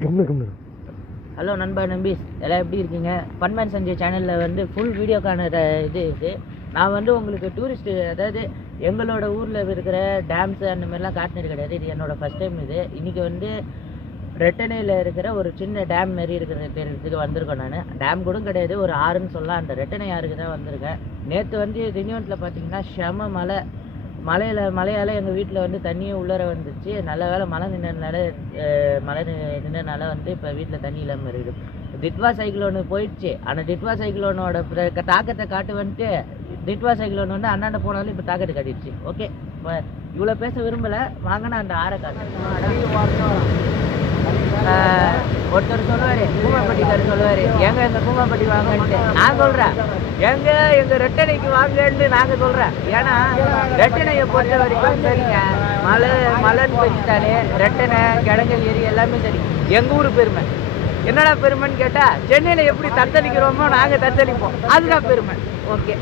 Hello நண்பா நம்பீஸ், எல்லாம் எப்படி இருக்கீங்க? ஃபன்மேன் சஞ்சய் சேனலில் வந்து ஃபுல் வீடியோக்கான இது நான் வந்து உங்களுக்கு டூரிஸ்ட்டு, அதாவது எங்களோட ஊரில் இருக்கிற டேம்ஸு அந்த மாதிரிலாம் காட்டினது கிடையாது. இது என்னோடய ஃபஸ்ட் டைம். இன்றைக்கி வந்து ரெட்டனையில் இருக்கிற ஒரு சின்ன டேம் மாரி இருக்கிறதுக்கு வந்திருக்கேன். நான் டேம் கூட கிடையாது, ஒரு ஆறுன்னு சொல்லலாம். அந்த ரெட்டனை ஆறுக்கு தான் வந்திருக்கேன். நேற்று வந்து திண்டிவனத்தில் பார்த்தீங்கன்னா செம மழையால் எங்கள் வீட்டில் வந்து தண்ணியே உள்ளர வந்துச்சு. நல்ல வேலை மழை நின்றனால வந்து இப்போ வீட்டில் தண்ணி இல்லாமல் இருக்குது. டிட்வா சைக்ளோனு போயிடுச்சு. ஆனால் டிட்வா சைக்ளோனோட தாக்கத்தை காட்டு வந்துட்டு டிட்வா சைக்ளோன் வந்து அண்ணாண்ட போனாலும் இப்போ தாக்கத்தை காட்டிடுச்சு. ஓகே, இப்போ இவ்வளோ பேச விரும்பலை, வாங்கினா அந்த ஆறை காட்டு. ஒருத்தர் சொல்லுவார், கூமாப்பட்டிக்காரர் சொல்லுவார், எங்கள் கூமாப்பட்டி வாங்கன்ட்டு. நான் சொல்கிறேன், எங்கள் ரெட்டனைக்கு வாங்கன்னு நாங்கள் சொல்கிறேன். ஏன்னா ரெட்டனையை பொறுத்த வரைக்கும் சரிங்க, மலைன்னு தெரிஞ்சிட்டாலே ரெட்டனை கிடங்கல் ஏரி எல்லாமே சரி. எங்கள் ஊர் பெருமை என்னடா பெருமைன்னு கேட்டால், சென்னையில் எப்படி தத்தளிக்கிறோமோ நாங்கள் தத்தளிப்போம், அதுதான் பெருமை. ஓகே.